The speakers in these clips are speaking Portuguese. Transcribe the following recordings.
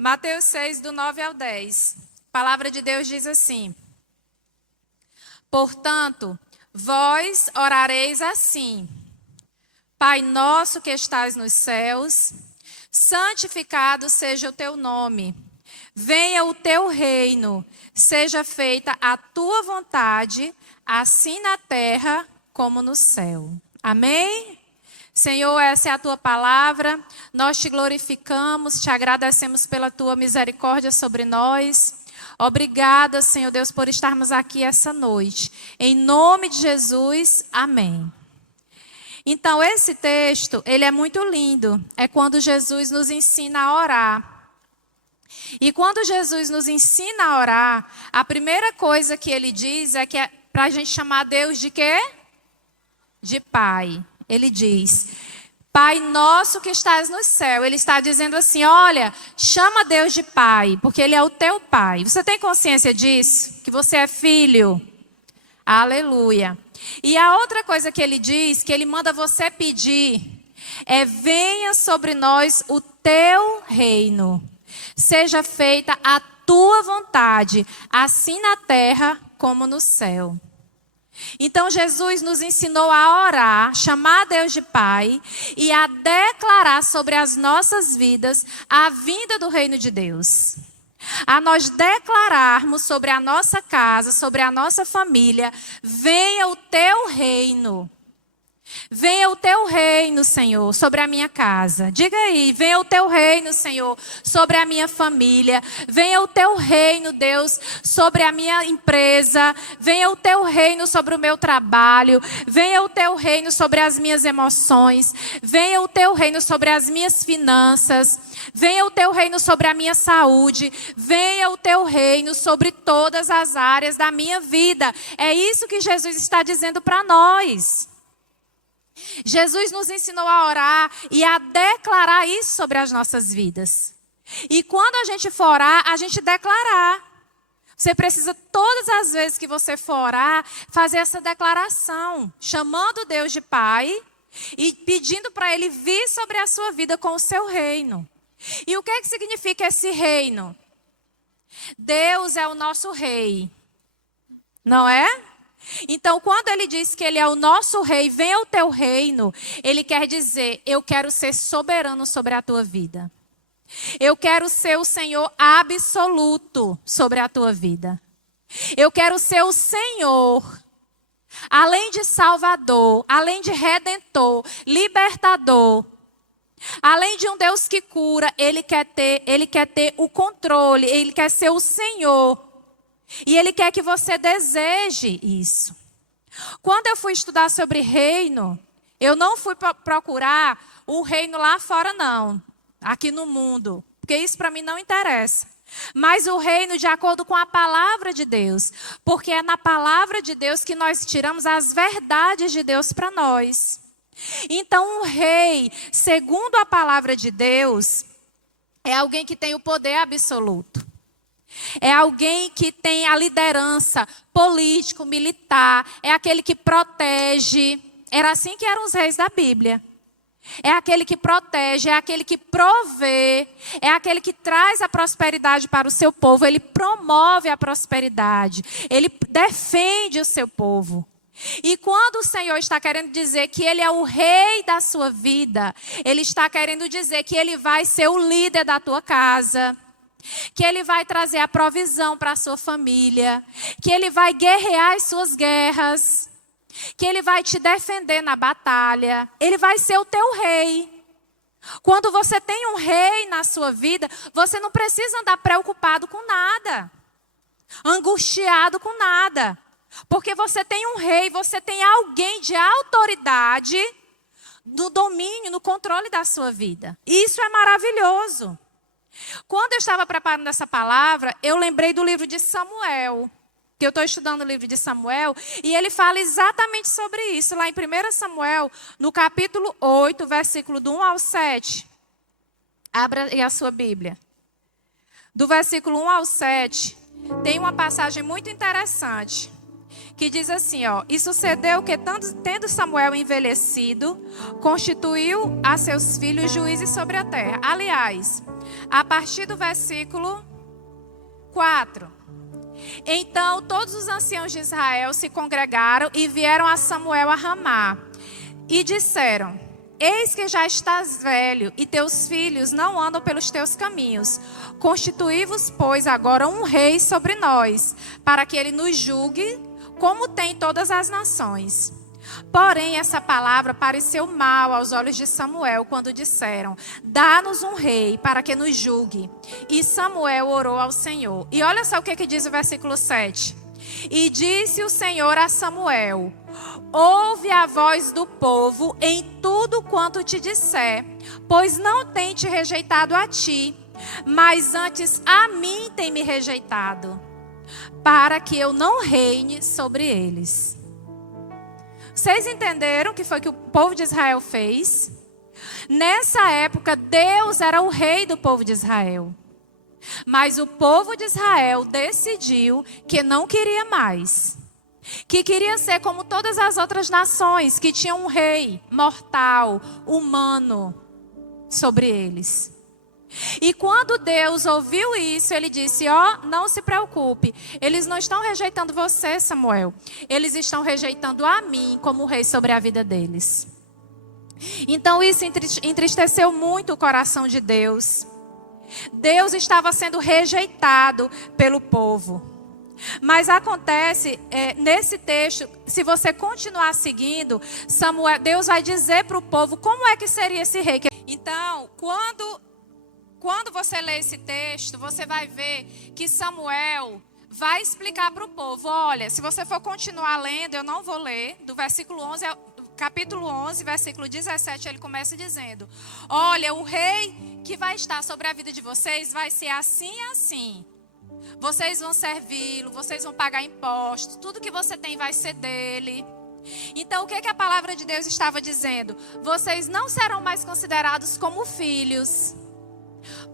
Mateus 6, do 9 ao 10. A palavra de Deus diz assim: Portanto, vós orareis assim: Pai nosso que estás nos céus, santificado seja o teu nome. Venha o teu reino, seja feita a tua vontade, assim na terra como no céu. Amém? Senhor, essa é a tua palavra, nós te glorificamos, te agradecemos pela tua misericórdia sobre nós. Obrigada, Senhor Deus, por estarmos aqui essa noite. Em nome de Jesus, amém. Então, esse texto, ele é muito lindo. É quando Jesus nos ensina a orar. E quando Jesus nos ensina a orar, a primeira coisa que ele diz é que é para a gente chamar Deus de quê? De Pai. Ele diz: Pai nosso que estás no céu. Ele está dizendo assim: olha, chama Deus de Pai, porque Ele é o teu Pai. Você tem consciência disso? Que você é filho? Aleluia. E a outra coisa que Ele diz, que Ele manda você pedir, é: venha sobre nós o teu reino. Seja feita a tua vontade, assim na terra como no céu. Então Jesus nos ensinou a orar, chamar Deus de Pai e a declarar sobre as nossas vidas a vinda do reino de Deus. A nós declararmos sobre a nossa casa, sobre a nossa família: venha o teu reino. Venha o teu reino, Senhor, sobre a minha casa. Diga aí: venha o teu reino, Senhor, sobre a minha família. Venha o teu reino, Deus, sobre a minha empresa. Venha o teu reino sobre o meu trabalho. Venha o teu reino sobre as minhas emoções. Venha o teu reino sobre as minhas finanças. Venha o teu reino sobre a minha saúde. Venha o teu reino sobre todas as áreas da minha vida. É isso que Jesus está dizendo para nós. Jesus nos ensinou a orar e a declarar isso sobre as nossas vidas. E quando a gente for orar, a gente declarar. Você precisa, todas as vezes que você for orar, fazer essa declaração, chamando Deus de Pai e pedindo para Ele vir sobre a sua vida com o seu reino. E o que é que significa esse reino? Deus é o nosso rei, não é? Então, quando ele diz que ele é o nosso rei, venha o teu reino, ele quer dizer: eu quero ser soberano sobre a tua vida. Eu quero ser o Senhor absoluto sobre a tua vida. Eu quero ser o Senhor, além de Salvador, além de Redentor, Libertador. Além de um Deus que cura, Ele quer ter o controle, Ele quer ser o Senhor. E Ele quer que você deseje isso. Quando eu fui estudar sobre reino, eu não fui procurar o reino lá fora, não. Aqui no mundo. Porque isso para mim não interessa. Mas o reino de acordo com a palavra de Deus. Porque é na palavra de Deus que nós tiramos as verdades de Deus para nós. Então, um rei, segundo a palavra de Deus, é alguém que tem o poder absoluto. É alguém que tem a liderança político, militar. É aquele que protege. Era assim que eram os reis da Bíblia. É aquele que protege, é aquele que provê. É aquele que traz a prosperidade para o seu povo. Ele promove a prosperidade. Ele defende o seu povo. E quando o Senhor está querendo dizer que Ele é o rei da sua vida, Ele está querendo dizer que Ele vai ser o líder da tua casa. Que Ele vai trazer a provisão para a sua família. Que Ele vai guerrear as suas guerras. Que Ele vai te defender na batalha. Ele vai ser o teu rei. Quando você tem um rei na sua vida, você não precisa andar preocupado com nada. Angustiado com nada. Porque você tem um rei, você tem alguém de autoridade no domínio, no controle da sua vida. Isso é maravilhoso. Quando eu estava preparando essa palavra, eu lembrei do livro de Samuel, que eu estou estudando o livro de Samuel, e ele fala exatamente sobre isso, lá em 1 Samuel, no capítulo 8, versículo do 1 ao 7. Abra aí a sua Bíblia. Do versículo 1 ao 7, tem uma passagem muito interessante, que diz assim, ó: e sucedeu que, tendo Samuel envelhecido, constituiu a seus filhos juízes sobre a terra. Aliás, a partir do versículo 4. Então todos os anciãos de Israel se congregaram e vieram a Samuel a Ramá. E disseram: eis que já estás velho, e teus filhos não andam pelos teus caminhos. Constituí-vos, pois, agora um rei sobre nós, para que ele nos julgue, como tem todas as nações. Porém, essa palavra pareceu mal aos olhos de Samuel, quando disseram: dá-nos um rei, para que nos julgue. E Samuel orou ao Senhor. E olha só o que diz o versículo 7. E disse o Senhor a Samuel: ouve a voz do povo em tudo quanto te disser, pois não tem te rejeitado a ti, mas antes a mim tem me rejeitado, para que eu não reine sobre eles. Vocês entenderam o que foi que o povo de Israel fez? Nessa época, Deus era o rei do povo de Israel. Mas o povo de Israel decidiu que não queria mais. Que queria ser como todas as outras nações, que tinham um rei mortal, humano, sobre eles. E quando Deus ouviu isso, ele disse: não se preocupe, eles não estão rejeitando você, Samuel. Eles estão rejeitando a mim como rei sobre a vida deles. Então isso entristeceu muito o coração de Deus. Deus estava sendo rejeitado pelo povo. Mas acontece, nesse texto, se você continuar seguindo, Deus vai dizer para o povo como é que seria esse rei. Então, quando você lê esse texto, você vai ver que Samuel vai explicar para o povo: olha, se você for continuar lendo, eu não vou ler, do versículo 11, capítulo 11, versículo 17, ele começa dizendo: olha, o rei que vai estar sobre a vida de vocês vai ser assim e assim. Vocês vão servi-lo, vocês vão pagar impostos, tudo que você tem vai ser dele. Então, o que a palavra de Deus estava dizendo? Vocês não serão mais considerados como filhos.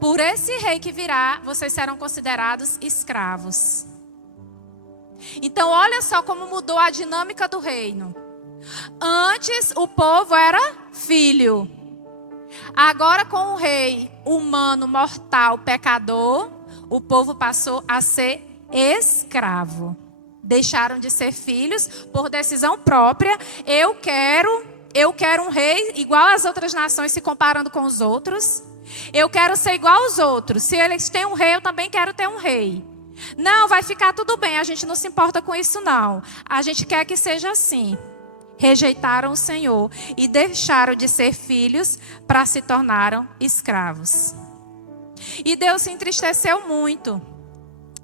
Por esse rei que virá, vocês serão considerados escravos. Então, olha só como mudou a dinâmica do reino. Antes, o povo era filho. Agora, com o rei humano, mortal, pecador, o povo passou a ser escravo. Deixaram de ser filhos por decisão própria. Eu quero um rei igual às outras nações, se comparando com os outros. Eu quero ser igual aos outros. Se eles têm um rei, eu também quero ter um rei. Não, vai ficar tudo bem, a gente não se importa com isso não. A gente quer que seja assim. Rejeitaram o Senhor e deixaram de ser filhos para se tornaram escravos. E Deus se entristeceu muito,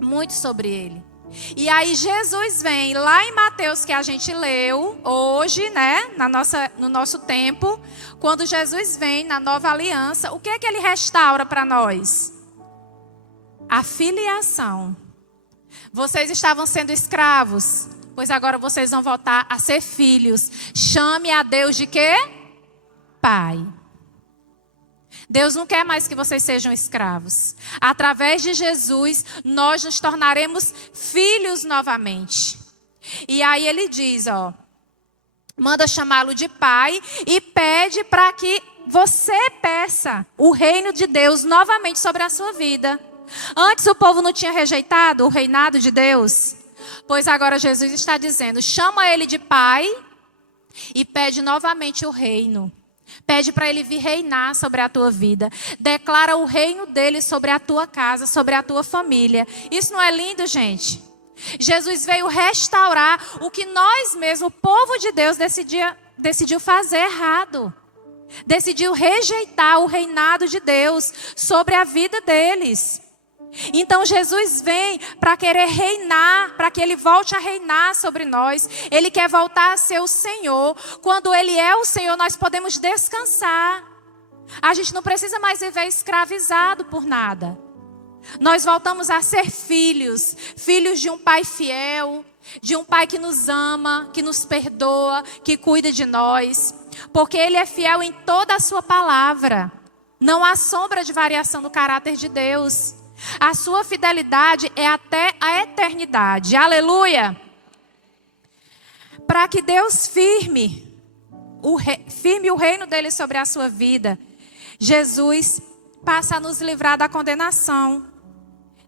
muito sobre ele. E aí Jesus vem lá em Mateus, que a gente leu hoje, né, no nosso tempo, quando Jesus vem na nova aliança, o que é que ele restaura para nós? A filiação. Vocês estavam sendo escravos, pois agora vocês vão voltar a ser filhos. Chame a Deus de quê? Pai. Deus não quer mais que vocês sejam escravos. Através de Jesus, nós nos tornaremos filhos novamente. E aí ele diz, manda chamá-lo de pai e pede para que você peça o reino de Deus novamente sobre a sua vida. Antes o povo não tinha rejeitado o reinado de Deus. Pois agora Jesus está dizendo, chama ele de pai e pede novamente o reino. Pede para ele vir reinar sobre a tua vida. Declara o reino dele sobre a tua casa, sobre a tua família. Isso não é lindo, gente? Jesus veio restaurar o que nós mesmos, o povo de Deus, decidiu fazer errado. Decidiu rejeitar o reinado de Deus sobre a vida deles. Então Jesus vem para querer reinar, para que ele volte a reinar sobre nós. Ele quer voltar a ser o Senhor. Quando ele é o Senhor, nós podemos descansar. A gente não precisa mais viver escravizado por nada. Nós voltamos a ser filhos, filhos de um pai fiel, de um pai que nos ama, que nos perdoa, que cuida de nós. Porque ele é fiel em toda a sua palavra. Não há sombra de variação do caráter de Deus. A sua fidelidade é até a eternidade. Aleluia! Para que Deus firme o reino dele sobre a sua vida, Jesus passa a nos livrar da condenação.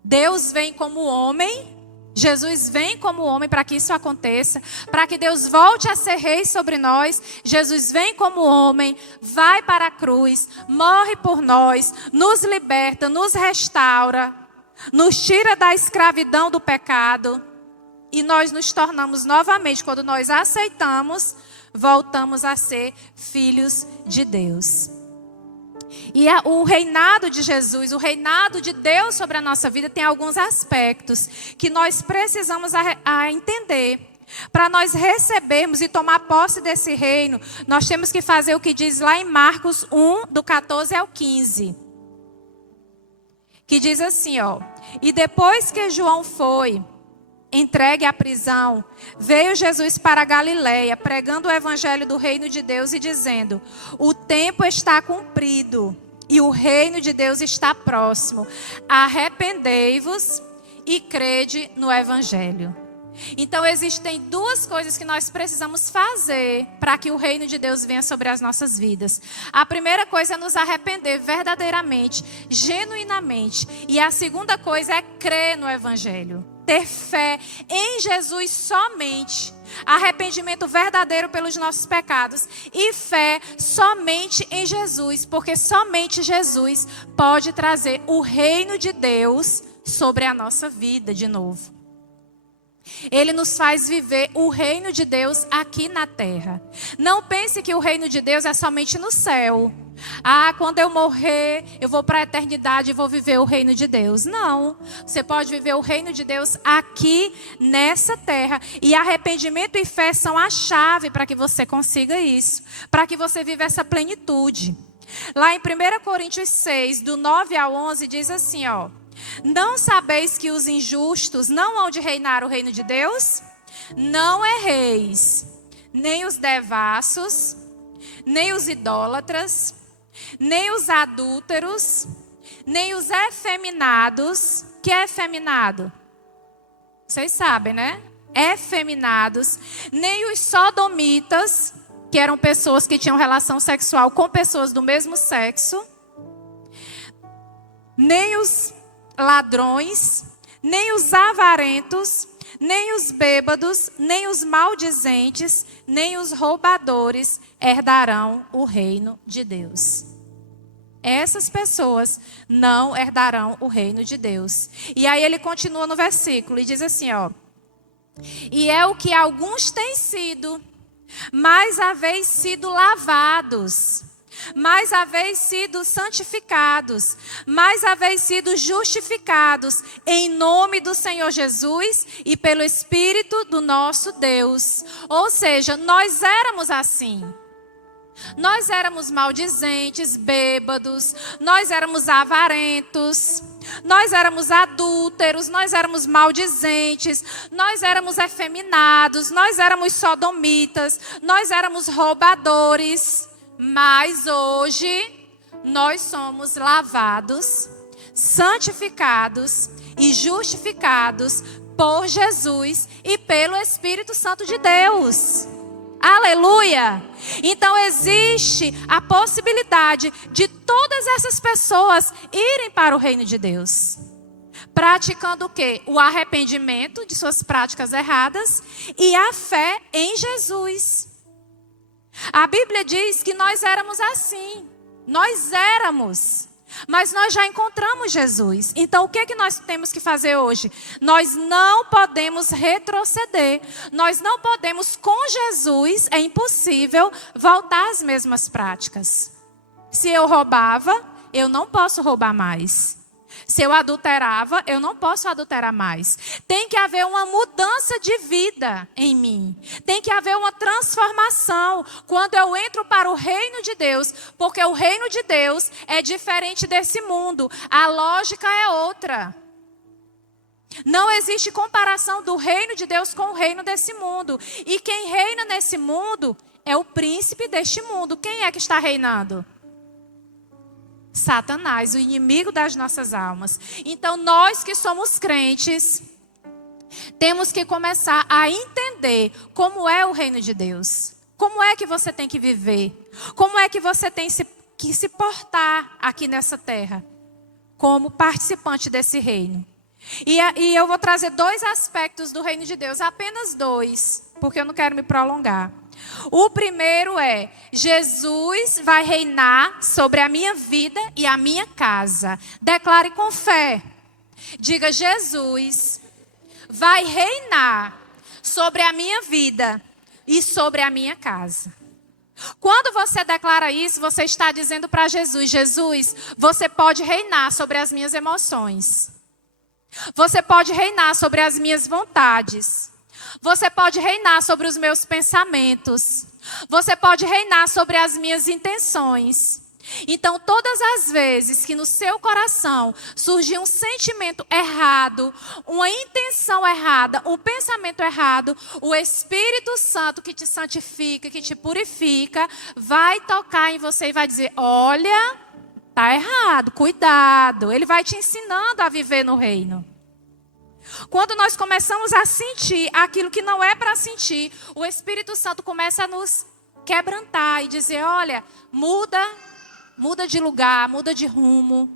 Deus vem como homem, Jesus vem como homem para que isso aconteça, para que Deus volte a ser rei sobre nós. Jesus vem como homem, vai para a cruz, morre por nós, nos liberta, nos restaura, nos tira da escravidão do pecado e nós nos tornamos novamente, quando nós aceitamos, voltamos a ser filhos de Deus. E o reinado de Jesus, o reinado de Deus sobre a nossa vida tem alguns aspectos que nós precisamos entender. Para nós recebermos e tomar posse desse reino, nós temos que fazer o que diz lá em Marcos 1, do 14 ao 15. Que diz assim, ó: E depois que João foi entregue à prisão, veio Jesus para a Galileia, pregando o evangelho do reino de Deus e dizendo: O tempo está cumprido e o reino de Deus está próximo. Arrependei-vos e crede no evangelho. Então existem duas coisas que nós precisamos fazer para que o reino de Deus venha sobre as nossas vidas. A primeira coisa é nos arrepender verdadeiramente, genuinamente. E a segunda coisa é crer no evangelho. Ter fé em Jesus somente. Arrependimento verdadeiro pelos nossos pecados. E fé somente em Jesus. Porque somente Jesus pode trazer o reino de Deus sobre a nossa vida de novo. Ele nos faz viver o reino de Deus aqui na terra. Não pense que o reino de Deus é somente no céu. Quando eu morrer, eu vou para a eternidade e vou viver o reino de Deus. Não. Você pode viver o reino de Deus aqui nessa terra. E arrependimento e fé são a chave para que você consiga isso. Para que você viva essa plenitude. Lá em 1 Coríntios 6, do 9 ao 11, diz assim, ó: Não sabeis que os injustos não hão de reinar o reino de Deus? Não erreis, nem os devassos, nem os idólatras, nem os adúlteros, nem os efeminados. Que é efeminado? Vocês sabem, né? Efeminados, nem os sodomitas, que eram pessoas que tinham relação sexual com pessoas do mesmo sexo, nem os ladrões, nem os avarentos, nem os bêbados, nem os maldizentes, nem os roubadores herdarão o reino de Deus. Essas pessoas não herdarão o reino de Deus. E aí ele continua no versículo e diz assim, ó: E é o que alguns têm sido, mas haveis sido lavados, mas haveis sido santificados, mas haveis sido justificados em nome do Senhor Jesus e pelo Espírito do nosso Deus. Ou seja, nós éramos assim. Nós éramos maldizentes, bêbados, nós éramos avarentos, nós éramos adúlteros, nós éramos maldizentes, nós éramos efeminados, nós éramos sodomitas, nós éramos roubadores. Mas hoje nós somos lavados, santificados e justificados por Jesus e pelo Espírito Santo de Deus. Aleluia! Então existe a possibilidade de todas essas pessoas irem para o reino de Deus. Praticando o quê? O arrependimento de suas práticas erradas e a fé em Jesus. A Bíblia diz que nós éramos assim. Nós éramos. Mas nós já encontramos Jesus. Então o que é que nós temos que fazer hoje? Nós não podemos retroceder. Nós não podemos, com Jesus, é impossível voltar às mesmas práticas. Se eu roubava, eu não posso roubar mais. Se eu adulterava, eu não posso adulterar mais. Tem que haver uma mudança de vida em mim. Tem que haver uma transformação quando eu entro para o reino de Deus. Porque o reino de Deus é diferente desse mundo. A lógica é outra. Não existe comparação do reino de Deus com o reino desse mundo. E quem reina nesse mundo é o príncipe deste mundo. Quem é que está reinando? Satanás, o inimigo das nossas almas. Então nós que somos crentes, temos que começar a entender como é o reino de Deus. Como é que você tem que viver? Como é que você tem que se portar aqui nessa terra, como participante desse reino. E eu vou trazer 2 aspectos do reino de Deus, apenas 2, porque eu não quero me prolongar. O primeiro é: Jesus vai reinar sobre a minha vida e a minha casa. Declare com fé. Diga: Jesus vai reinar sobre a minha vida e sobre a minha casa. Quando você declara isso, você está dizendo para Jesus: Jesus, você pode reinar sobre as minhas emoções. Você pode reinar sobre as minhas vontades. Você pode reinar sobre os meus pensamentos. Você pode reinar sobre as minhas intenções. Então, todas as vezes que no seu coração surgir um sentimento errado, uma intenção errada, um pensamento errado, o Espírito Santo que te santifica, que te purifica, vai tocar em você e vai dizer: olha, está errado, cuidado. Ele vai te ensinando a viver no reino. Quando nós começamos a sentir aquilo que não é para sentir, o Espírito Santo começa a nos quebrantar e dizer: olha, muda de lugar, muda de rumo.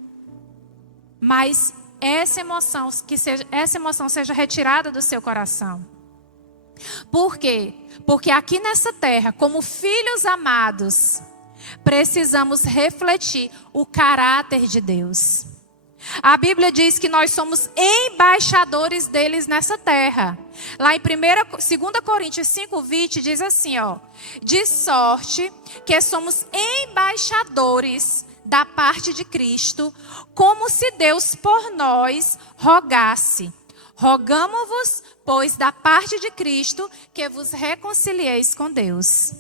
Mas essa emoção seja retirada do seu coração. Por quê? Porque aqui nessa terra, como filhos amados, precisamos refletir o caráter de Deus. A Bíblia diz que nós somos embaixadores deles nessa terra. Lá em 2 Coríntios 5:20 diz assim, ó: de sorte que somos embaixadores da parte de Cristo, como se Deus por nós rogasse. Rogamo-vos, pois, da parte de Cristo, que vos reconcilieis com Deus.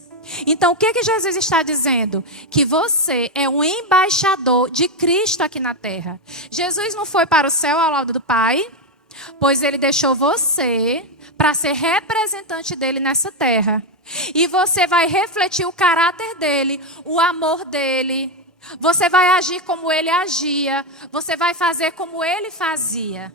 Então, o que Jesus está dizendo? Que você é um embaixador de Cristo aqui na terra. Jesus não foi para o céu ao lado do Pai, pois Ele deixou você para ser representante dEle nessa terra. E você vai refletir o caráter dEle, o amor dEle. Você vai agir como Ele agia. Você vai fazer como Ele fazia.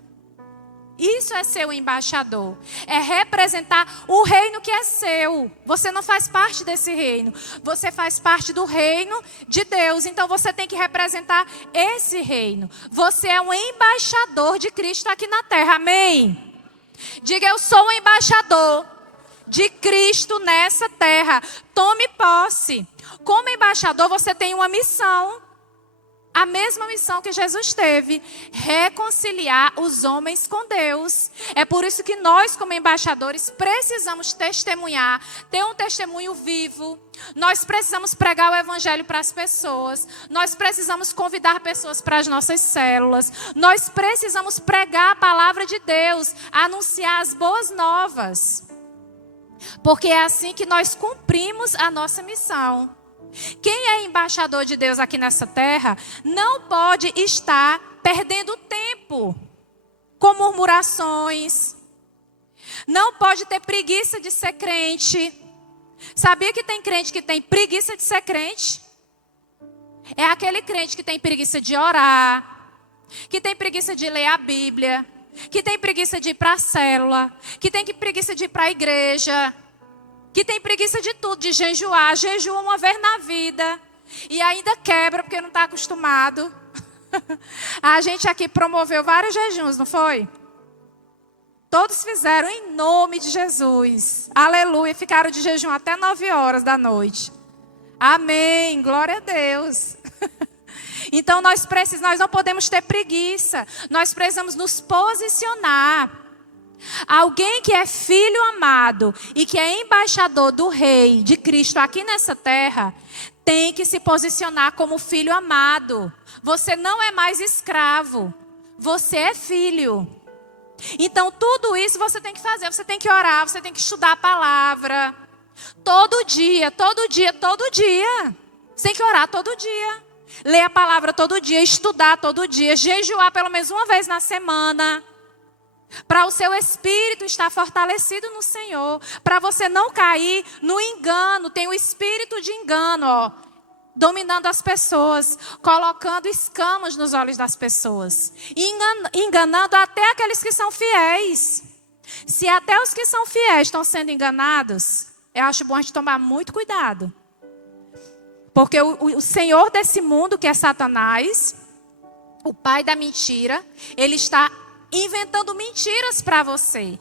Isso é ser o embaixador. É representar o reino que é seu. Você não faz parte desse reino. Você faz parte do reino de Deus. Então você tem que representar esse reino. Você é um embaixador de Cristo aqui na terra. Amém? Diga: eu sou um embaixador de Cristo nessa terra. Tome posse. Como embaixador, você tem uma missão. A mesma missão que Jesus teve: reconciliar os homens com Deus. É por isso que nós, como embaixadores, precisamos testemunhar, ter um testemunho vivo. Nós precisamos pregar o evangelho para as pessoas. Nós precisamos convidar pessoas para as nossas células. Nós precisamos pregar a palavra de Deus, anunciar as boas novas. Porque é assim que nós cumprimos a nossa missão. Quem é embaixador de Deus aqui nessa terra não pode estar perdendo tempo com murmurações. Não pode ter preguiça de ser crente. Sabia que tem crente que tem preguiça de ser crente? É aquele crente que tem preguiça de orar, que tem preguiça de ler a Bíblia, que tem preguiça de ir para a célula, que tem preguiça de ir para a igreja, que tem preguiça de tudo, de jejuar. Jejua uma vez na vida e ainda quebra porque não está acostumado. A gente aqui promoveu vários jejuns, não foi? Todos fizeram em nome de Jesus. Aleluia. Ficaram de jejum até 9 horas da noite. Amém. Glória a Deus. Então nós não podemos ter preguiça. Nós precisamos nos posicionar. Alguém que é filho amado e que é embaixador do Rei, de Cristo aqui nessa terra, tem que se posicionar como filho amado. Você não é mais escravo, você é filho. Então tudo isso você tem que fazer, você tem que orar, você tem que estudar a palavra. Todo dia. Você tem que orar todo dia. Ler a palavra todo dia, estudar todo dia, jejuar pelo menos uma vez na semana. Para o seu espírito estar fortalecido no Senhor. Para você não cair no engano. Tem o espírito de engano, ó, dominando as pessoas. Colocando escamas nos olhos das pessoas. Enganando até aqueles que são fiéis. Se até os que são fiéis estão sendo enganados, eu acho bom a gente tomar muito cuidado. Porque o senhor desse mundo, que é Satanás, o pai da mentira, ele está inventando mentiras para você.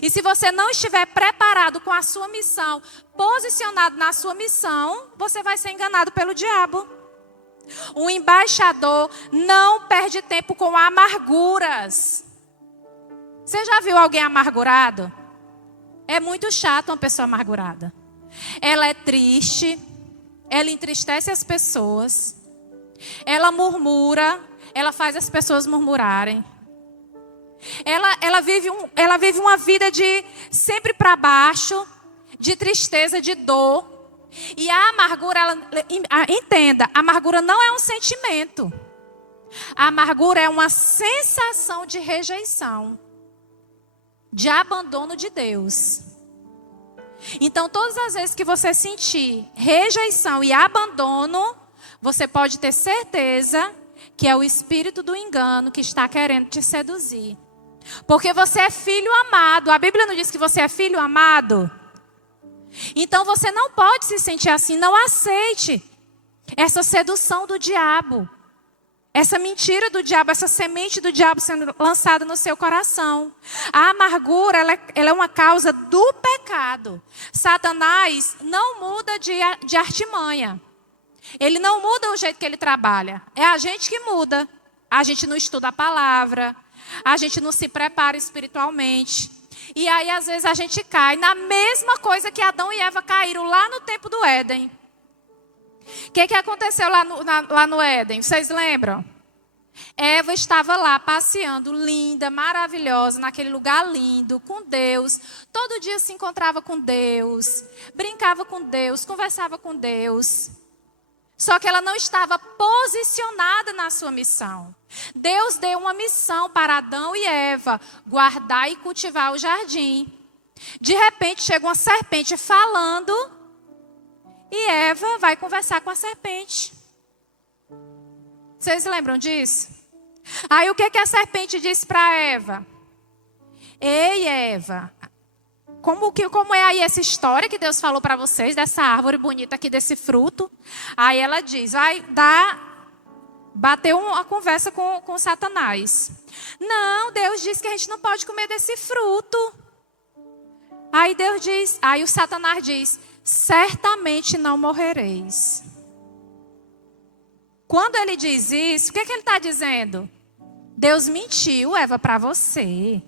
E se você não estiver preparado com a sua missão, posicionado na sua missão, você vai ser enganado pelo diabo. Um embaixador não perde tempo com amarguras. Você já viu alguém amargurado? É muito chato uma pessoa amargurada. Ela é triste, ela entristece as pessoas, ela murmura, ela faz as pessoas murmurarem. Ela vive uma vida de sempre para baixo, de tristeza, de dor. E a amargura, entenda, a amargura não é um sentimento. A amargura é uma sensação de rejeição, de abandono de Deus. Então, todas as vezes que você sentir rejeição e abandono, você pode ter certeza que é o espírito do engano que está querendo te seduzir. Porque você é filho amado. A Bíblia não diz que você é filho amado? Então você não pode se sentir assim. Não aceite essa sedução do diabo. Essa mentira do diabo, essa semente do diabo sendo lançada no seu coração. A amargura, ela é uma causa do pecado. Satanás não muda de artimanha. Ele não muda o jeito que ele trabalha. É a gente que muda. A gente não estuda a palavra. A gente não se prepara espiritualmente. E aí, às vezes, a gente cai na mesma coisa que Adão e Eva caíram lá no tempo do Éden. O que aconteceu lá no Éden? Vocês lembram? Eva estava lá passeando, linda, maravilhosa, naquele lugar lindo, com Deus. Todo dia se encontrava com Deus, brincava com Deus, conversava com Deus. Só que ela não estava posicionada na sua missão. Deus deu uma missão para Adão e Eva: guardar e cultivar o jardim. De repente chega uma serpente falando e Eva vai conversar com a serpente. Vocês lembram disso? Aí o que a serpente disse para Eva? Ei, Eva, como é aí essa história que Deus falou para vocês, dessa árvore bonita aqui, desse fruto? Aí ela diz, bateu uma conversa com Satanás. Não, Deus disse que a gente não pode comer desse fruto. Aí o Satanás diz, certamente não morrereis. Quando ele diz isso, o que ele está dizendo? Deus mentiu, Eva, para você.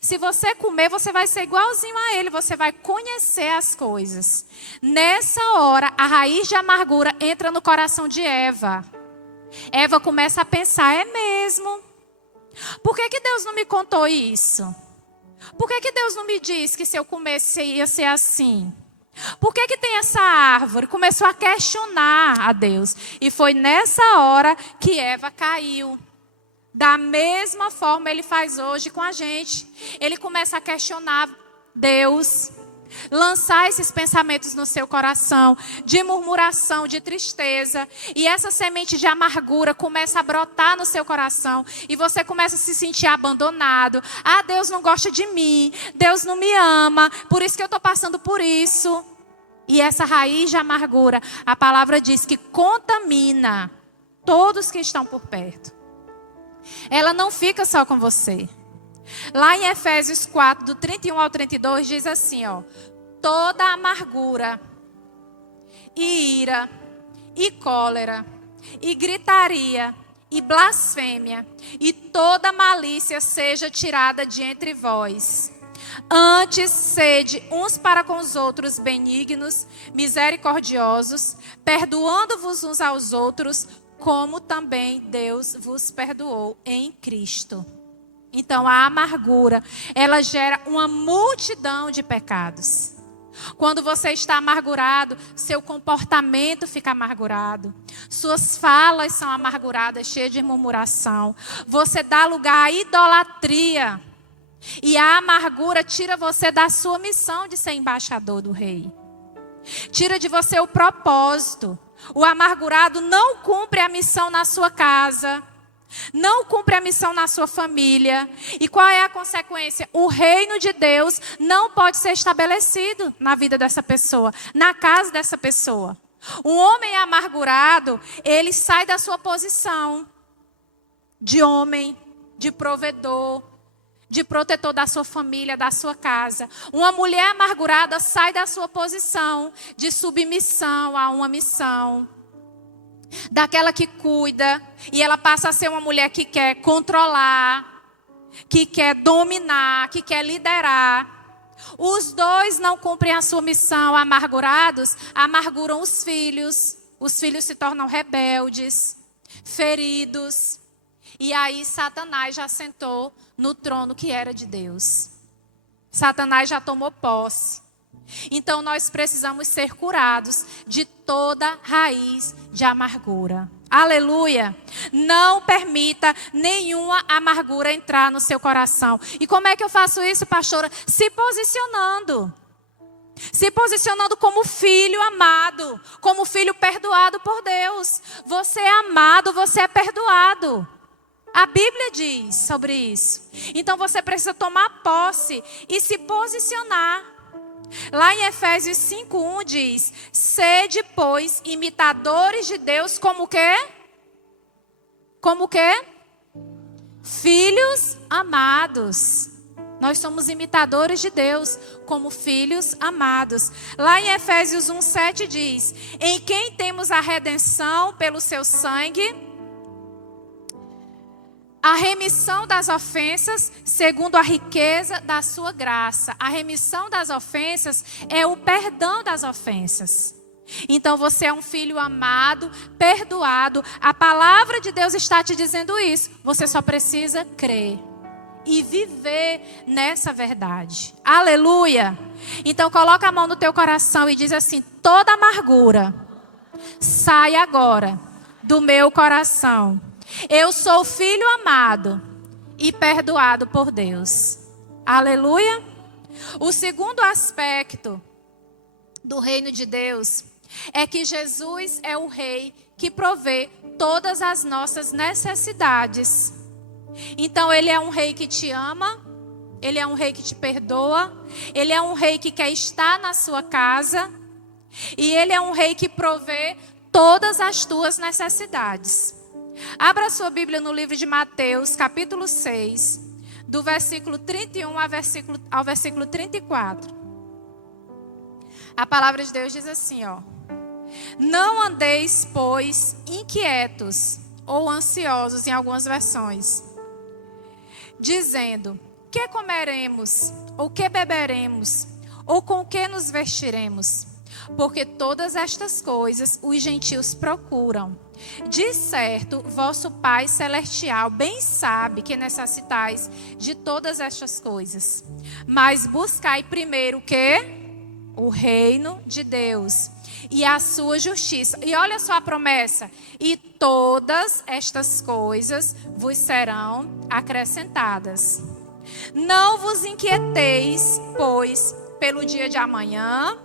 Se você comer, você vai ser igualzinho a ele, você vai conhecer as coisas. Nessa hora, a raiz de amargura entra no coração de Eva. Eva começa a pensar, é mesmo? Por que Deus não me contou isso? Por que Deus não me disse que se eu comesse ia ser assim? Por que tem essa árvore? Começou a questionar a Deus. E foi nessa hora que Eva caiu. Da mesma forma ele faz hoje com a gente. Ele começa a questionar Deus, lançar esses pensamentos no seu coração, de murmuração, de tristeza. E essa semente de amargura começa a brotar no seu coração. E você começa a se sentir abandonado. Ah, Deus não gosta de mim. Deus não me ama. Por isso que eu estou passando por isso. E essa raiz de amargura, a palavra diz que contamina todos que estão por perto. Ela não fica só com você. Lá em Efésios 4, do 31 ao 32, diz assim, ó. Toda amargura, e ira, e cólera, e gritaria, e blasfêmia, e toda malícia seja tirada de entre vós. Antes, sede uns para com os outros benignos, misericordiosos, perdoando-vos uns aos outros, como também Deus vos perdoou em Cristo. Então, a amargura, ela gera uma multidão de pecados. Quando você está amargurado, seu comportamento fica amargurado. Suas falas são amarguradas, cheias de murmuração. Você dá lugar à idolatria. E a amargura tira você da sua missão de ser embaixador do rei. Tira de você o propósito. O amargurado não cumpre a missão na sua casa. Não cumpre a missão na sua família. E qual é a consequência? O reino de Deus não pode ser estabelecido na vida dessa pessoa, na casa dessa pessoa. Um homem amargurado, ele sai da sua posição de homem, de provedor, de protetor da sua família, da sua casa. Uma mulher amargurada sai da sua posição de submissão a uma missão, daquela que cuida, e ela passa a ser uma mulher que quer controlar, que quer dominar, que quer liderar. Os dois não cumprem a sua missão, amargurados, amarguram os filhos se tornam rebeldes, feridos, e aí Satanás já sentou no trono que era de Deus. Satanás já tomou posse. Então nós precisamos ser curados de toda raiz de amargura. Aleluia! Não permita nenhuma amargura entrar no seu coração. E como é que eu faço isso, pastora? Se posicionando. Se posicionando como filho amado, como filho perdoado por Deus. Você é amado, você é perdoado. A Bíblia diz sobre isso. Então você precisa tomar posse e se posicionar. Lá em Efésios 5:1 diz: sede, pois, imitadores de Deus como o quê? Como o quê? Filhos amados. Nós somos imitadores de Deus como filhos amados. Lá em Efésios 1:7 diz: em quem temos a redenção pelo seu sangue, a remissão das ofensas, segundo a riqueza da sua graça. A remissão das ofensas é o perdão das ofensas. Então você é um filho amado, perdoado. A palavra de Deus está te dizendo isso. Você só precisa crer e viver nessa verdade. Aleluia! Então coloca a mão no teu coração e diz assim: toda amargura sai agora do meu coração. Eu sou filho amado e perdoado por Deus. Aleluia. O segundo aspecto do reino de Deus é que Jesus é o rei que provê todas as nossas necessidades. Então ele é um rei que te ama, ele é um rei que te perdoa, ele é um rei que quer estar na sua casa e ele é um rei que provê todas as tuas necessidades. Abra sua Bíblia no livro de Mateus, capítulo 6, do versículo 31 ao versículo 34. A palavra de Deus diz assim, ó: não andeis, pois, inquietos ou ansiosos, em algumas versões, dizendo: que comeremos, ou que beberemos, ou com que nos vestiremos? Porque todas estas coisas os gentios procuram. De certo, vosso Pai Celestial bem sabe que necessitais de todas estas coisas. Mas buscai primeiro o quê? O reino de Deus e a sua justiça. E olha só a promessa: e todas estas coisas vos serão acrescentadas. Não vos inquieteis, pois, pelo dia de amanhã,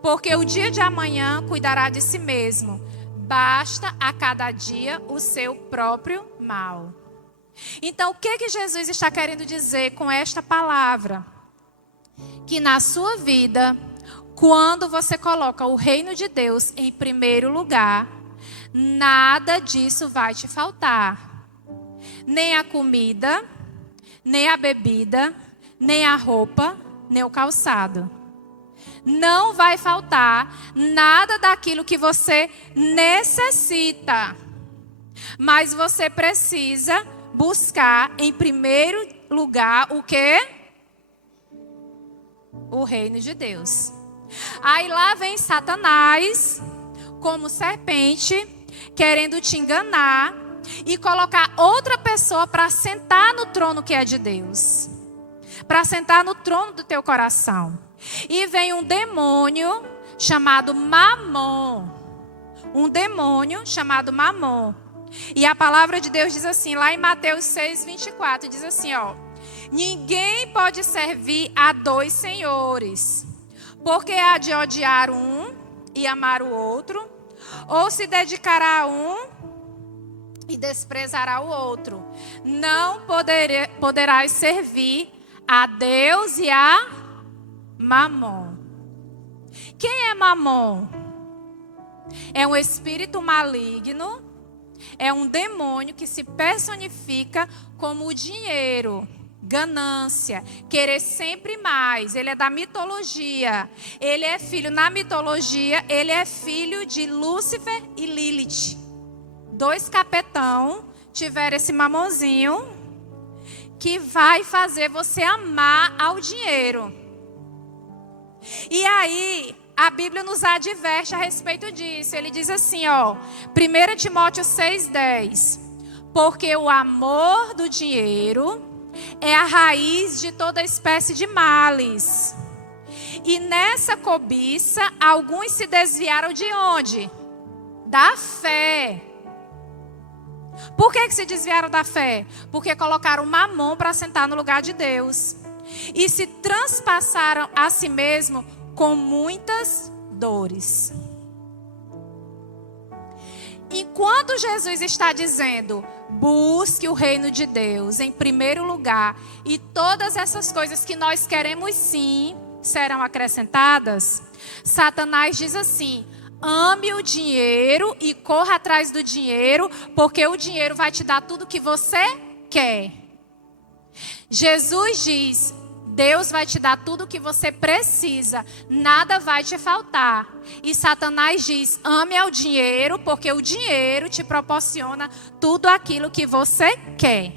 porque o dia de amanhã cuidará de si mesmo. Basta a cada dia o seu próprio mal. Então, o que Jesus está querendo dizer com esta palavra? Que na sua vida, quando você coloca o reino de Deus em primeiro lugar, nada disso vai te faltar. Nem a comida, nem a bebida, nem a roupa, nem o calçado. Não vai faltar nada daquilo que você necessita. Mas você precisa buscar em primeiro lugar o quê? O reino de Deus. Aí lá vem Satanás, como serpente, querendo te enganar e colocar outra pessoa para sentar no trono que é de Deus. Para sentar no trono do teu coração. E vem um demônio chamado Mamon. Um demônio chamado Mamon. E a palavra de Deus diz assim, lá em Mateus 6:24, diz assim, ó: ninguém pode servir a dois senhores, porque há de odiar um e amar o outro, ou se dedicará a um e desprezará o outro. Não poderás servir a Deus e a Mamon. Quem é Mamon? É um espírito maligno, é um demônio que se personifica como o dinheiro, ganância, querer sempre mais. Ele é da mitologia. Ele é filho, na mitologia, ele é filho de Lúcifer e Lilith. 2 capetão tiveram esse mamãozinho que vai fazer você amar ao dinheiro. E aí, a Bíblia nos adverte a respeito disso. Ele diz assim, ó, 1 Timóteo 6,10. Porque o amor do dinheiro é a raiz de toda espécie de males. E nessa cobiça, alguns se desviaram de onde? Da fé. Por que se desviaram da fé? Porque colocaram Mamon para sentar no lugar de Deus. E se transpassaram a si mesmo com muitas dores. Enquanto Jesus está dizendo, busque o reino de Deus em primeiro lugar, e todas essas coisas que nós queremos sim, serão acrescentadas, Satanás diz assim, ame o dinheiro e corra atrás do dinheiro, porque o dinheiro vai te dar tudo o que você quer. Jesus diz, Deus vai te dar tudo o que você precisa, nada vai te faltar. E Satanás diz, ame ao dinheiro, porque o dinheiro te proporciona tudo aquilo que você quer.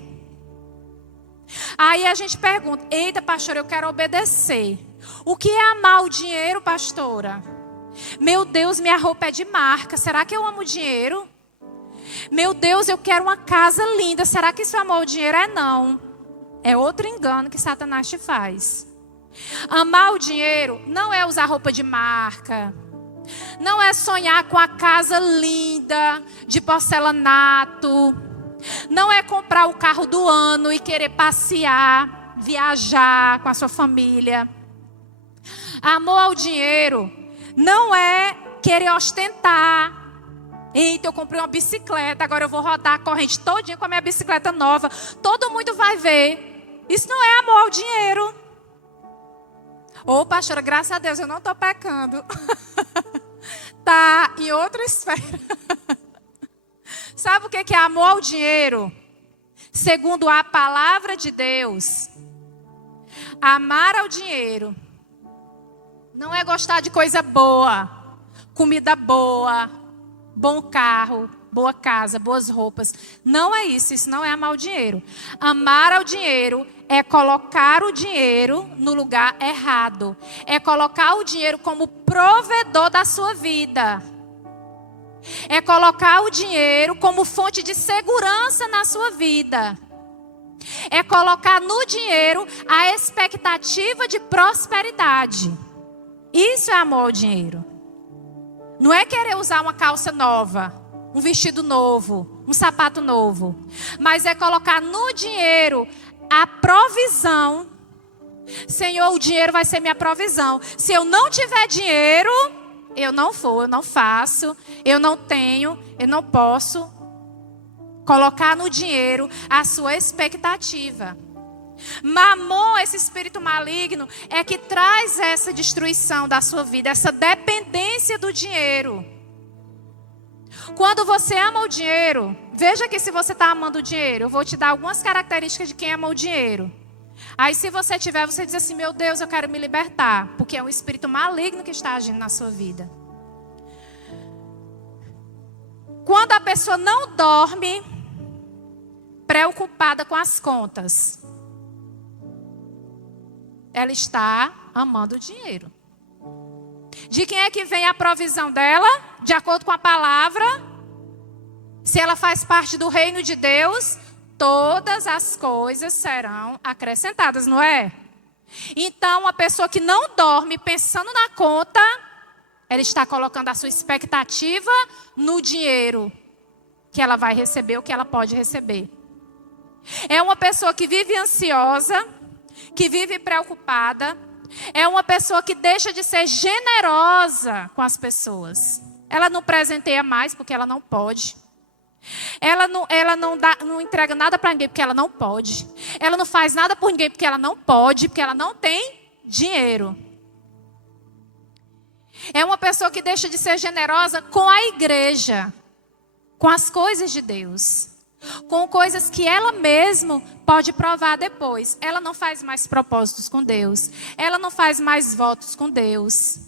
Aí a gente pergunta, eita pastora, eu quero obedecer. O que é amar o dinheiro, pastora? Meu Deus, minha roupa é de marca, será que eu amo o dinheiro? Meu Deus, eu quero uma casa linda, será que isso é amar o dinheiro? É não. É outro engano que Satanás te faz. Amar o dinheiro não é usar roupa de marca. Não é sonhar com a casa linda, de porcelanato. Não é comprar o carro do ano e querer passear, viajar com a sua família. Amor ao dinheiro não é querer ostentar. Eita, eu comprei uma bicicleta, agora eu vou rodar a corrente todinha com a minha bicicleta nova. Todo mundo vai ver. Isso não é amor ao dinheiro. Ô, pastora, graças a Deus eu não estou pecando. Tá em outra esfera. Sabe o que é amor ao dinheiro? Segundo a palavra de Deus, amar ao dinheiro não é gostar de coisa boa, comida boa, bom carro, boa casa, boas roupas. Não é isso, isso não é amar o dinheiro. Amar ao dinheiro é colocar o dinheiro no lugar errado. É colocar o dinheiro como provedor da sua vida. É colocar o dinheiro como fonte de segurança na sua vida. É colocar no dinheiro a expectativa de prosperidade. Isso é amor ao dinheiro. Não é querer usar uma calça nova, um vestido novo, um sapato novo. Mas é colocar no dinheiro a provisão. Senhor, o dinheiro vai ser minha provisão. Se eu não tiver dinheiro, eu não vou, eu não faço, eu não tenho, eu não posso. Colocar no dinheiro a sua expectativa. Mamon, esse espírito maligno, é que traz essa destruição da sua vida, essa dependência do dinheiro. Quando você ama o dinheiro, veja que se você está amando o dinheiro, eu vou te dar algumas características de quem ama o dinheiro. Aí se você tiver, você diz assim, meu Deus, eu quero me libertar, porque é um espírito maligno que está agindo na sua vida. Quando a pessoa não dorme, preocupada com as contas, ela está amando o dinheiro. De quem é que vem a provisão dela? De acordo com a palavra, se ela faz parte do reino de Deus, todas as coisas serão acrescentadas, não é? Então, a pessoa que não dorme pensando na conta, ela está colocando a sua expectativa no dinheiro que ela vai receber, o que ela pode receber. É uma pessoa que vive ansiosa, que vive preocupada. É uma pessoa que deixa de ser generosa com as pessoas. Ela não presenteia mais porque ela não pode. Ela não entrega nada para ninguém porque ela não pode. Ela não faz nada por ninguém porque ela não pode, porque ela não tem dinheiro. É uma pessoa que deixa de ser generosa com a igreja, com as coisas de Deus, com coisas que ela mesma pode provar depois. Ela não faz mais propósitos com Deus. Ela não faz mais votos com Deus.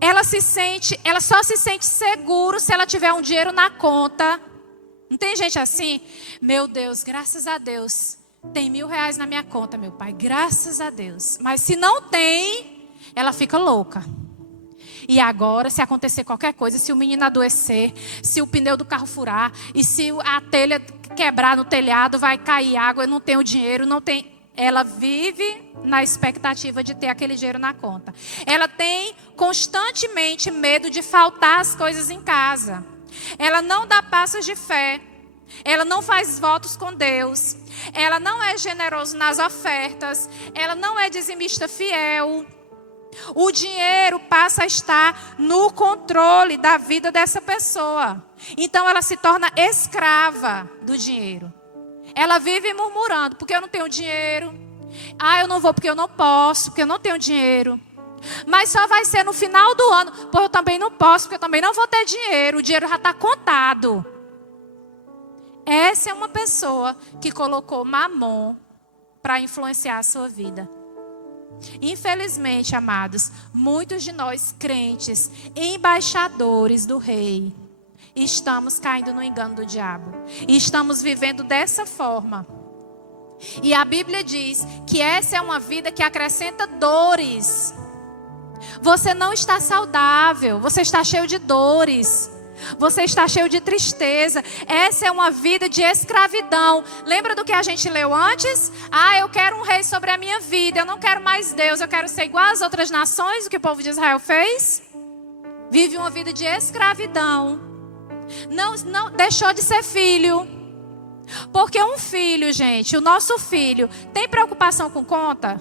Ela só se sente seguro se ela tiver um dinheiro na conta. Não tem gente assim? Meu Deus, graças a Deus, tem R$1.000 na minha conta, meu pai, graças a Deus. Mas se não tem, ela fica louca. E agora, se acontecer qualquer coisa, se o menino adoecer, se o pneu do carro furar, e se a telha quebrar no telhado, vai cair água, eu não tenho dinheiro, não tem... Ela vive na expectativa de ter aquele dinheiro na conta. Ela tem constantemente medo de faltar as coisas em casa. Ela não dá passos de fé. Ela não faz votos com Deus. Ela não é generosa nas ofertas. Ela não é dizimista fiel. O dinheiro passa a estar no controle da vida dessa pessoa. Então ela se torna escrava do dinheiro. Ela vive murmurando, porque eu não tenho dinheiro. Eu não vou porque eu não posso, porque eu não tenho dinheiro. Mas só vai ser no final do ano, porque eu também não posso, porque eu também não vou ter dinheiro. O dinheiro já está contado. Essa é uma pessoa que colocou mamon para influenciar a sua vida. Infelizmente, amados, muitos de nós crentes, embaixadores do rei, estamos caindo no engano do diabo. E estamos vivendo dessa forma. E a Bíblia diz que essa é uma vida que acrescenta dores. Você não está saudável, você está cheio de dores. Você está cheio de tristeza. Essa é uma vida de escravidão. Lembra do que a gente leu antes? Eu quero um rei sobre a minha vida. Eu não quero mais Deus. Eu quero ser igual às outras nações. O que o povo de Israel fez? Vive uma vida de escravidão. Não deixou de ser filho. Porque um filho, gente, o nosso filho, tem preocupação com conta?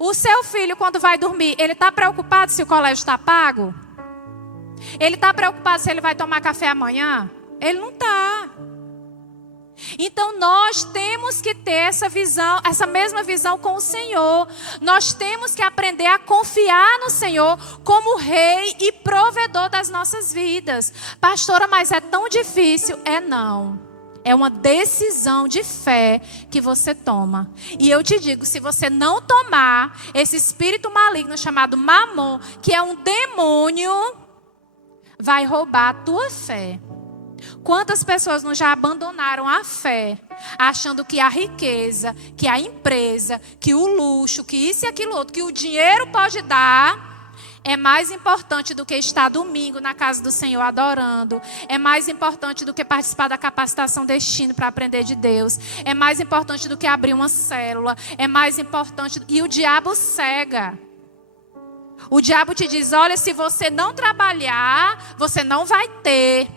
O seu filho, quando vai dormir, ele está preocupado se o colégio está pago? Ele está preocupado se ele vai tomar café amanhã? Ele não está. Então nós temos que ter essa visão, essa mesma visão com o Senhor. Nós temos que aprender a confiar no Senhor como Rei e provedor das nossas vidas. Pastora, mas é tão difícil? Não. É uma decisão de fé que você toma. E eu te digo, se você não tomar esse espírito maligno chamado mamon, que é um demônio, vai roubar a tua fé. Quantas pessoas não já abandonaram a fé, achando que a riqueza, que a empresa, que o luxo, que isso e aquilo outro, que o dinheiro pode dar, é mais importante do que estar domingo na casa do Senhor adorando. É mais importante do que participar da capacitação Destino para aprender de Deus. É mais importante do que abrir uma célula. É mais importante. E o diabo cega. O diabo te diz, olha, se você não trabalhar, você não vai ter.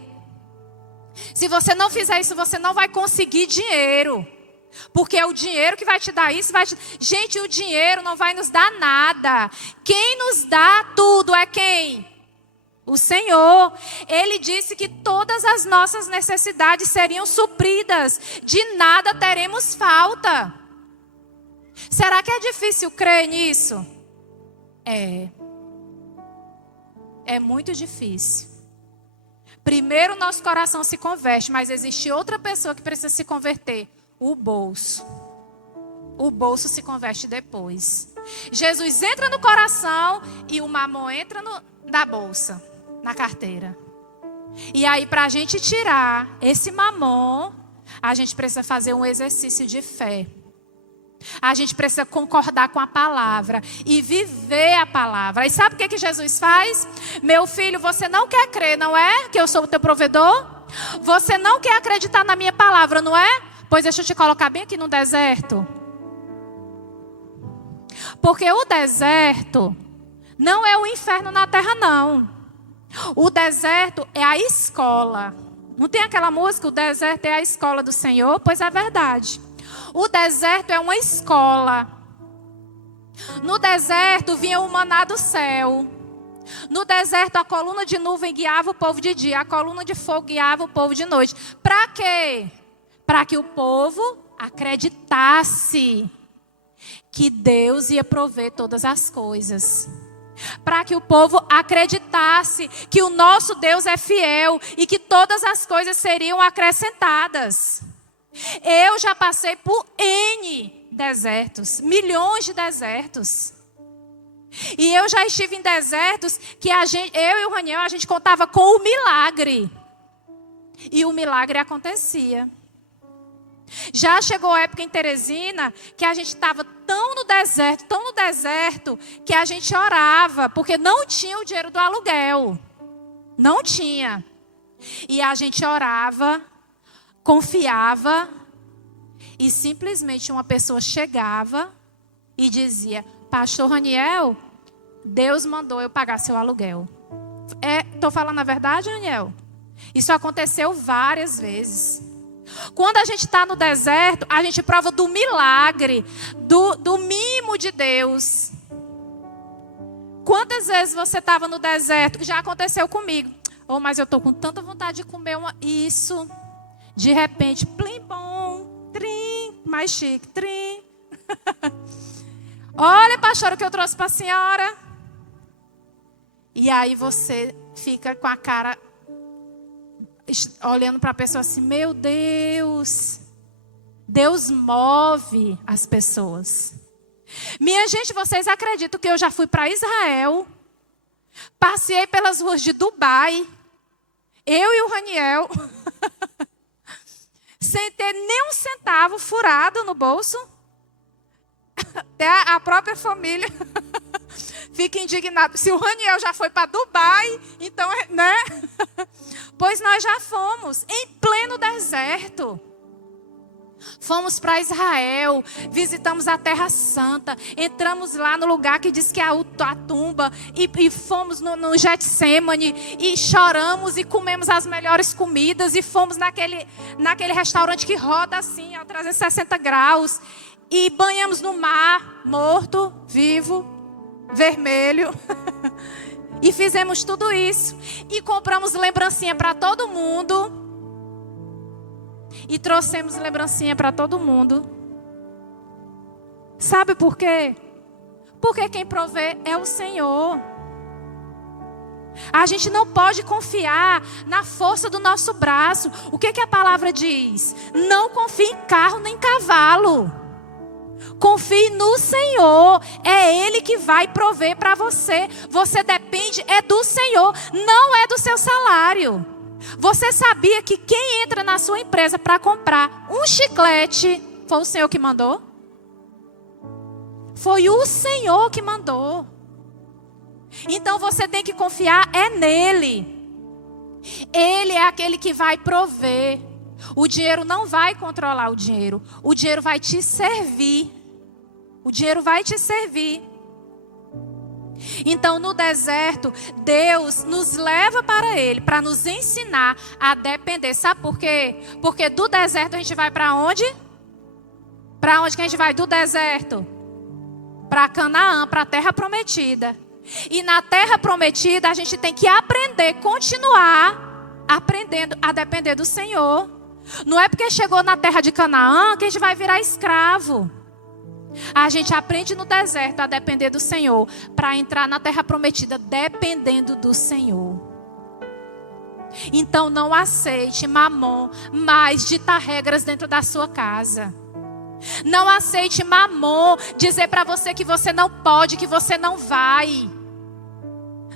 Se você não fizer isso, você não vai conseguir dinheiro. Porque é o dinheiro que vai te dar isso. Gente, o dinheiro não vai nos dar nada. Quem nos dá tudo é quem? O Senhor. Ele disse que todas as nossas necessidades seriam supridas. De nada teremos falta. Será que é difícil crer nisso? É muito difícil. Primeiro nosso coração se converte, mas existe outra pessoa que precisa se converter. O bolso. O bolso se converte depois. Jesus entra no coração e o mamon entra na bolsa, na carteira. E aí, para a gente tirar esse mamon, a gente precisa fazer um exercício de fé. A gente precisa concordar com a palavra e viver a palavra. E sabe o que Jesus faz? Meu filho, você não quer crer, não é? Que eu sou o teu provedor? Você não quer acreditar na minha palavra, não é? Pois deixa eu te colocar bem aqui no deserto. Porque o deserto não é o inferno na terra, não. O deserto é a escola. Não tem aquela música, o deserto é a escola do Senhor? Pois é verdade. O deserto é uma escola. No deserto vinha o maná do céu. No deserto a coluna de nuvem guiava o povo de dia, a coluna de fogo guiava o povo de noite. Para quê? Para que o povo acreditasse que Deus ia prover todas as coisas. Para que o povo acreditasse que o nosso Deus é fiel e que todas as coisas seriam acrescentadas. Eu já passei por N desertos, milhões de desertos. E eu já estive em desertos que eu e o Raniel, a gente contava com o milagre. E o milagre acontecia. Já chegou a época em Teresina que a gente estava tão no deserto, que a gente orava, porque não tinha o dinheiro do aluguel. Não tinha. E a gente orava, confiava, e simplesmente uma pessoa chegava e dizia: Pastor Raniel, Deus mandou eu pagar seu aluguel. Estou falando a verdade, Raniel? Isso aconteceu várias vezes. Quando a gente está no deserto, a gente prova do milagre, do mimo de Deus. Quantas vezes você estava no deserto, que já aconteceu comigo? Oh, mas eu estou com tanta vontade de comer isso. De repente, plim, bom, trim, mais chique, trim. Olha, pastor, o que eu trouxe para a senhora. E aí você fica com a cara olhando para a pessoa assim: meu Deus, Deus move as pessoas. Minha gente, vocês acreditam que eu já fui para Israel, passei pelas ruas de Dubai, eu e o Raniel, sem ter nem um centavo furado no bolso? Até a própria família fica indignada. Se o Raniel já foi para Dubai, então, né? Pois nós já fomos em pleno deserto. Fomos para Israel, visitamos a Terra Santa, entramos lá no lugar que diz que é a tumba, e fomos no Getsemane, e choramos e comemos as melhores comidas, e fomos naquele restaurante que roda assim, a 360 graus, e banhamos no mar, morto, vivo, vermelho. E fizemos tudo isso. E compramos lembrancinha para todo mundo. E trouxemos lembrancinha para todo mundo. Sabe por quê? Porque quem provê é o Senhor. A gente não pode confiar na força do nosso braço. O que a palavra diz? Não confie em carro nem cavalo. Confie no Senhor. É Ele que vai prover para você. Você depende do Senhor, não é do seu salário. Você sabia que quem entra na sua empresa para comprar um chiclete foi o Senhor que mandou? Foi o Senhor que mandou. Então você tem que confiar nele. Ele é aquele que vai prover. O dinheiro não vai controlar o dinheiro. O dinheiro vai te servir. O dinheiro vai te servir. Então, no deserto, Deus nos leva para Ele, para nos ensinar a depender. Sabe por quê? Porque do deserto a gente vai para onde? Para onde que a gente vai do deserto? Para Canaã, para a terra prometida. E na terra prometida a gente tem que aprender, continuar aprendendo a depender do Senhor. Não é porque chegou na terra de Canaã que a gente vai virar escravo. A gente aprende no deserto a depender do Senhor, para entrar na terra prometida dependendo do Senhor. Então não aceite Mamon mais ditar regras dentro da sua casa. Não aceite Mamon dizer para você que você não pode, que você não vai.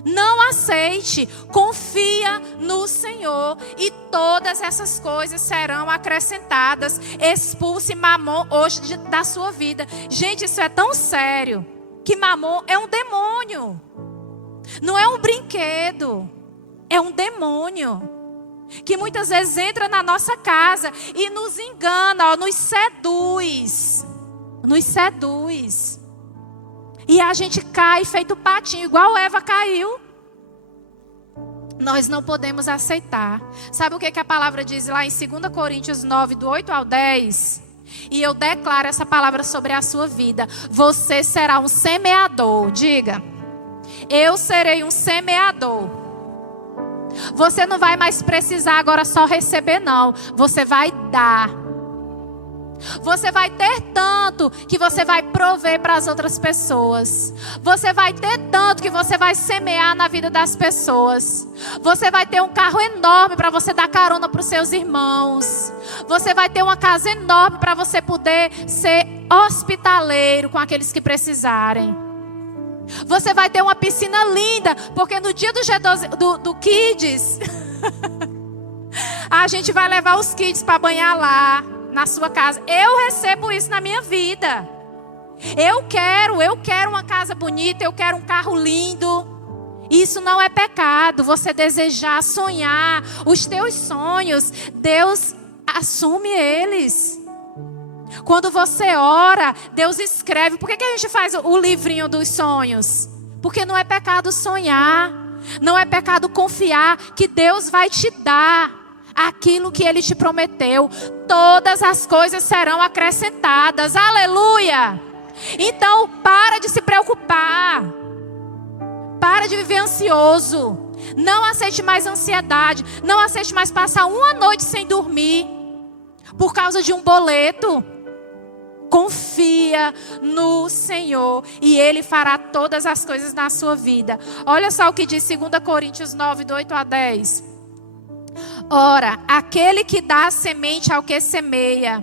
Não aceite, confia no Senhor e todas essas coisas serão acrescentadas. Expulse Mamon hoje da sua vida. Gente, isso é tão sério que Mamon é um demônio. Não é um brinquedo, é um demônio que muitas vezes entra na nossa casa e nos engana, nos seduz. Nos seduz. E a gente cai feito patinho, igual Eva caiu. Nós não podemos aceitar. Sabe o que a palavra diz lá em 2 Coríntios 9, do 8 ao 10? E eu declaro essa palavra sobre a sua vida. Você será um semeador. Diga: eu serei um semeador. Você não vai mais precisar agora só receber, não. Você vai dar. Você vai ter tanto que você vai prover para as outras pessoas. Você vai ter tanto que você vai semear na vida das pessoas. Você vai ter um carro enorme para você dar carona para os seus irmãos. Você vai ter uma casa enorme para você poder ser hospitaleiro com aqueles que precisarem. Você vai ter uma piscina linda, porque no dia do G12, do Kids, a gente vai levar os kids para banhar lá na sua casa. Eu recebo isso na minha vida. Eu quero uma casa bonita, eu quero um carro lindo. Isso não é pecado. Você desejar, sonhar os teus sonhos, Deus assume eles. Quando você ora, Deus escreve. Por que a gente faz o livrinho dos sonhos? Porque não é pecado sonhar. Não é pecado confiar que Deus vai te dar aquilo que Ele te prometeu. Todas as coisas serão acrescentadas. Aleluia! Então, para de se preocupar. Para de viver ansioso. Não aceite mais ansiedade. Não aceite mais passar uma noite sem dormir por causa de um boleto. Confia no Senhor e Ele fará todas as coisas na sua vida. Olha só o que diz 2 Coríntios 9, do 8 a 10. Ora, aquele que dá semente ao que semeia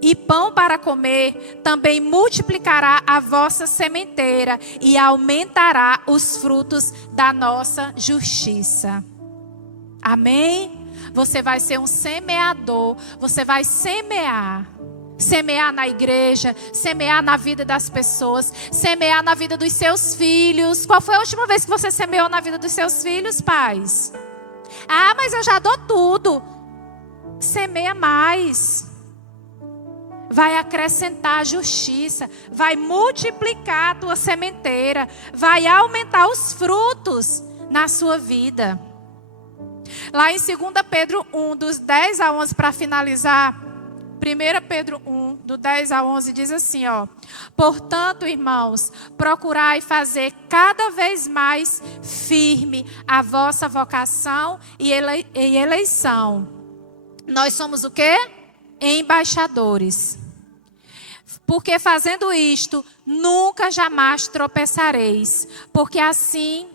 e pão para comer, também multiplicará a vossa sementeira e aumentará os frutos da nossa justiça. Amém? Você vai ser um semeador, você vai semear. Semear na igreja, semear na vida das pessoas, semear na vida dos seus filhos. Qual foi a última vez que você semeou na vida dos seus filhos, pais? Ah, mas eu já dou tudo. Semeia mais. Vai acrescentar a justiça, vai multiplicar a tua sementeira, vai aumentar os frutos na sua vida. Lá em 2 Pedro 1, dos 10 a 11, para finalizar, 1 Pedro 1, do 10 a 11, diz assim, ó. Portanto, irmãos, procurai fazer cada vez mais firme a vossa vocação e eleição. Nós somos o quê? Embaixadores. Porque fazendo isto, nunca jamais tropeçareis, porque assim